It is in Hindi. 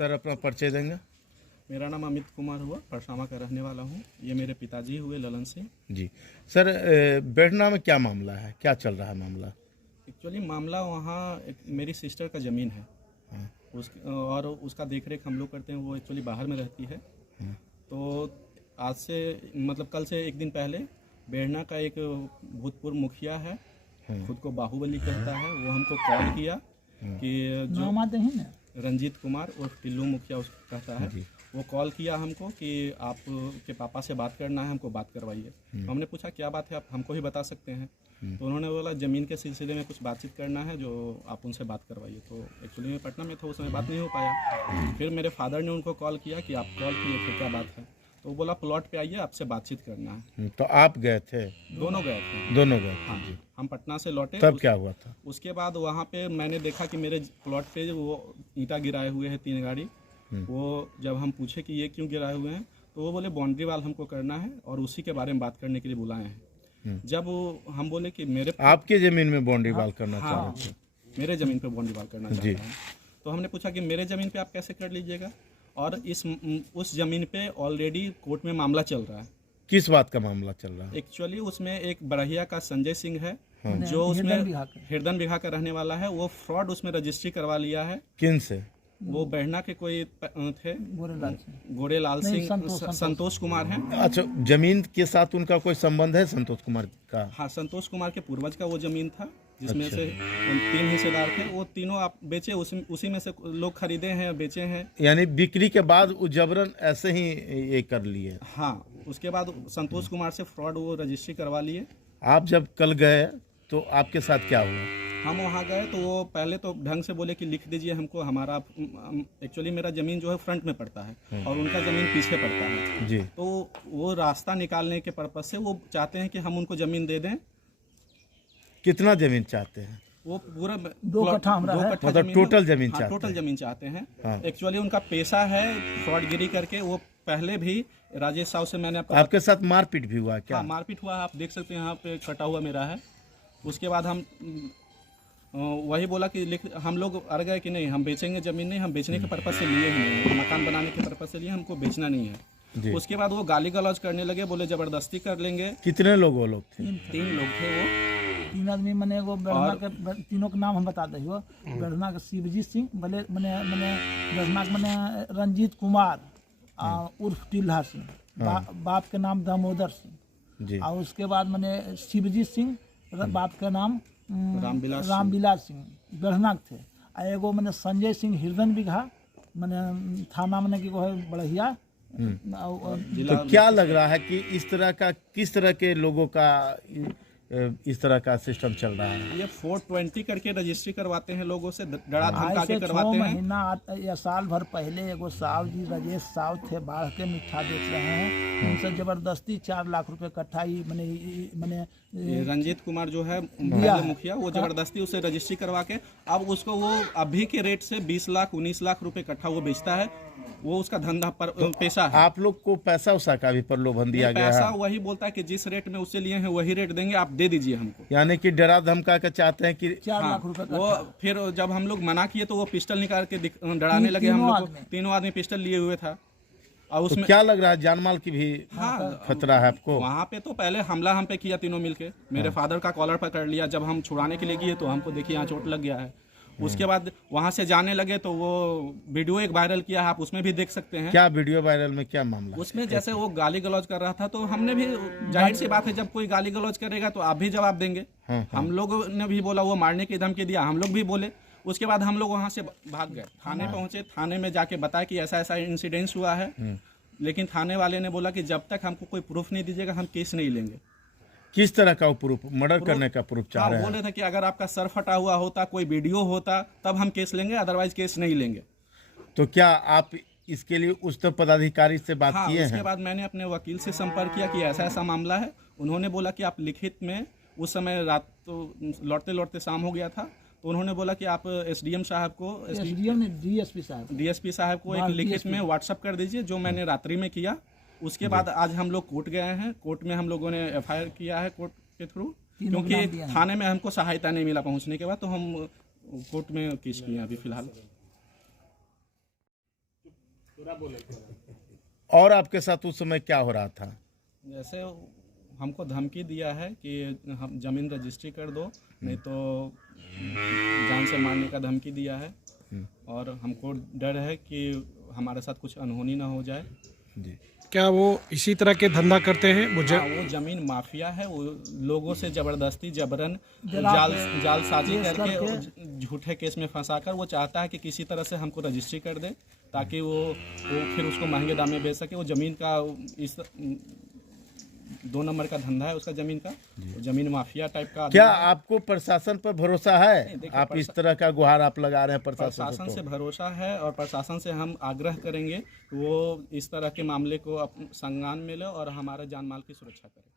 सर अपना परिचय देंगे? मेरा नाम अमित कुमार हुआ, परसामा का रहने वाला हूँ। ये मेरे पिताजी हुए ललन सिंह। जी सर, बेढ़ना में क्या मामला है, क्या चल रहा है मामला? एक्चुअली मामला वहाँ मेरी सिस्टर का ज़मीन है। हाँ। और उसका देखरेख हम लोग करते हैं। वो एक्चुअली बाहर में रहती है। हाँ। तो आज से मतलब कल से एक दिन पहले बेढ़ना का एक भूतपूर्व मुखिया है, हाँ। खुद को बाहुबली कहता है, वो हमको कॉल किया कि जो रंजीत कुमार और टिल्लू मुखिया उसको कहता है, वो कॉल किया हमको कि आप के पापा से बात करना है, हमको बात करवाइए। हमने पूछा क्या बात है, आप हमको ही बता सकते हैं। तो उन्होंने बोला ज़मीन के सिलसिले में कुछ बातचीत करना है, जो आप उनसे बात करवाइए। तो एक्चुअली मैं पटना में था, उस समय बात नहीं हो पाया। फिर मेरे फादर ने उनको कॉल किया कि आप कॉल किए थे, क्या बात है। तो वो बोला प्लॉट पे आइए, आपसे बातचीत करना है। तो आप गए थे? दोनों गए थे। दोनों गए थे। हाँ, हम पटना से लौटे। तब क्या हुआ था? उसके बाद वहाँ पे मैंने देखा कि मेरे प्लॉट पे वो ईंटा गिराए हुए हैं 3 गाड़ी। वो जब हम पूछे कि ये क्यों गिराए हुए हैं, तो वो बोले बाउंड्री वाल हमको करना है और उसी के बारे में बात करने के लिए बुलाए हैं। जब हम बोले कि मेरे आपके ज़मीन में बाउंड्री वाल करना चाह रहे थे? मेरे ज़मीन पे बाउंड्री वाल करना चाह रहे हैं। तो हमने पूछा कि मेरे ज़मीन पे आप कैसे कर लीजिएगा, और उस ज़मीन पे ऑलरेडी कोर्ट में मामला चल रहा है। किस बात का मामला चल रहा है? एक्चुअली उसमें एक बड़हिया का संजय सिंह है, जो उसमें हिरदन बिघा का रहने वाला है। वो फ्रॉड उसमें रजिस्ट्री करवा लिया है। किन से? वो बेढ़ना के कोई थे, गोरेलाल सिंह, संतोष कुमार हैं। अच्छा, जमीन के साथ उनका कोई संबंध है संतोष कुमार का? हाँ, संतोष कुमार के पूर्वज का वो जमीन था, जिसमें से 3 हिस्सेदार थे। वो तीनों आप बेचे, उसी में से लोग खरीदे हैं, बेचे हैं। यानी बिक्री के बाद वो जबरन ऐसे ही ये कर लिए? हाँ, उसके बाद संतोष कुमार से फ्रॉड वो रजिस्ट्री करवा लिए। आप जब कल गए तो आपके साथ क्या हुआ? हम वहाँ गए तो वो पहले तो ढंग से बोले कि लिख दीजिए हमको, हमारा एक्चुअली मेरा ज़मीन जो है फ्रंट में पड़ता है और उनका ज़मीन पीछे पड़ता है जी। तो वो रास्ता निकालने के पर्पज़ से वो चाहते हैं कि हम उनको ज़मीन दे दें। कितना ज़मीन चाहते हैं? वो पूरा 2 कट्ठा मतलब टोटल ज़मीन चाहते हैं? टोटल ज़मीन चाहते हैं। हाँ। एक्चुअली उनका पेशा है फ्रॉडगिरी करके। वो पहले भी राजेश साहु से मैंने आपके साथ मारपीट भी हुआ क्या? हाँ, मारपीट हुआ है, आप देख सकते हैं यहाँ पे कटा हुआ मेरा है। उसके बाद हम वही बोला कि हम लोग अड़ गए कि नहीं, हम बेचेंगे ज़मीन नहीं, हम बेचने के पर्पज़ से लिए ही नहीं, मकान बनाने के पर्पज़ से लिए, हमको बेचना नहीं है। उसके बाद वो गाली गलौज करने लगे, बोले ज़बरदस्ती कर लेंगे। कितने लोग वो लोग थे? 3 लोग थे वो। 3 आदमी मने वो बेढ़ना के तीनों के नाम हम बता दे। वो बेढ़ना के शिवजीत सिंह मने बेढ़ना के मने रंजीत कुमार उर्फ टिल्हा सिंह, बाप के नाम दामोदर सिंह, और उसके बाद मने शिवजीत सिंह, बाप का नाम रामबिलास सिंह बेढ़ना के थे। आ एगो मने संजय सिंह हिरदन बिघा, मने थाना मने की है बढ़िया। तो क्या लग रहा है कि इस तरह का, किस तरह के लोगों का इस तरह का सिस्टम चल रहा है? ये 420 करके रजिस्ट्री करवाते हैं लोगों से, डरा धमका के करवाते हैं। 6 महीना या साल भर पहले एगो साहु जी, राजेश साहु थे, बाढ़ के मिठा बेच रहे हैं, उनसे जबरदस्ती 4 लाख रुपए कट्ठा ही मने रंजीत कुमार जो है मुखिया, वो जबरदस्ती उसे रजिस्ट्री करवा के अब उसको वो अभी के रेट से 20 लाख 19 लाख रुपए कट्ठा वो बेचता है। वो उसका धंधा पर पैसा है। आप लोग को पैसा उसा का भी प्रलोभन दिया गया है? पैसा वही बोलता है कि जिस रेट में उससे लिए हैं वही रेट देंगे, आप दे दीजिए हमको। यानी कि डरा धमका के चाहते हैं कि 4 लाख रुपए। वो फिर जब हम लोग मना किए तो वो पिस्टल निकाल के डराने लगे हम लोग को। 3 आदमी पिस्टल लिए हुए था। और उसमें तो क्या लग रहा है, जानमाल की भी खतरा है आपको? वहाँ पे तो पहले हमला हम पे किया तीनों मिलके। मेरे फादर का कॉलर पकड़ लिया, जब हम छुड़ाने के लिए गए तो हमको देखिए यहाँ चोट लग गया है। उसके बाद वहाँ से जाने लगे तो वो वीडियो एक वायरल किया है, आप उसमें भी देख सकते हैं। क्या वीडियो वायरल में क्या मामला? उसमें जैसे वो गाली गलौज कर रहा था, तो हमने भी, जाहिर सी बात है जब कोई गाली गलौज करेगा तो आप भी जवाब देंगे। हम लोगों ने भी बोला, वो मारने की धमकी दिया, हम लोग भी बोले। उसके बाद हम लोग वहाँ से भाग गए, थाने पहुँचे, थाने में जाके बताया कि ऐसा ऐसा इंसिडेंस हुआ है। लेकिन थाने वाले ने बोला कि जब तक हमको कोई प्रूफ नहीं दीजिएगा हम केस नहीं लेंगे। किस तरह का प्रूफ? मर्डर करने का प्रूफ चाह रहे हैं? बोल रहे थे कि अगर आपका सर फटा हुआ होता, कोई वीडियो होता, तब हम केस लेंगे, अदरवाइज केस नहीं लेंगे। तो क्या आप इसके लिए उच्च पदाधिकारी से बात किए हैं? उसके बाद मैंने अपने वकील से संपर्क किया कि ऐसा ऐसा मामला है। उन्होंने बोला कि आप लिखित में, उस समय रात तो लौटते लौटते शाम हो गया था, तो उन्होंने बोला कि आप एसडीएम साहब को, डीएसपी साहब को एक लिखित में व्हाट्सअप कर दीजिए, जो मैंने रात्रि में किया। उसके बाद आज हम लोग कोर्ट गए हैं। कोर्ट में हम लोगों ने एफआईआर किया है कोर्ट के थ्रू, क्योंकि थाने में हमको सहायता नहीं मिला पहुंचने के बाद, तो हम कोर्ट में केस किए अभी फिलहाल। और आपके साथ उस समय क्या हो रहा था? जैसे हमको धमकी दिया है कि हम ज़मीन रजिस्ट्री कर दो, नहीं तो जान से मारने का धमकी दिया है। और हमको डर है कि हमारे साथ कुछ अनहोनी ना हो जाए। जी। क्या वो इसी तरह के धंधा करते हैं? वो ज़मीन माफिया है। वो लोगों से ज़बरदस्ती जबरन जालसाजी करके झूठे केस में फंसाकर वो चाहता है कि किसी तरह से हमको रजिस्ट्री कर दे, ताकि वो फिर उसको महंगे दाम में बेच सके। वो ज़मीन का इस 2 नंबर का धंधा है उसका, ज़मीन का, ज़मीन माफिया टाइप का। क्या आपको प्रशासन पर भरोसा है? आप इस तरह का गुहार आप लगा रहे हैं प्रशासन से भरोसा है, और प्रशासन से हम आग्रह करेंगे वो इस तरह के मामले को संज्ञान में ले और हमारे जान माल की सुरक्षा करे।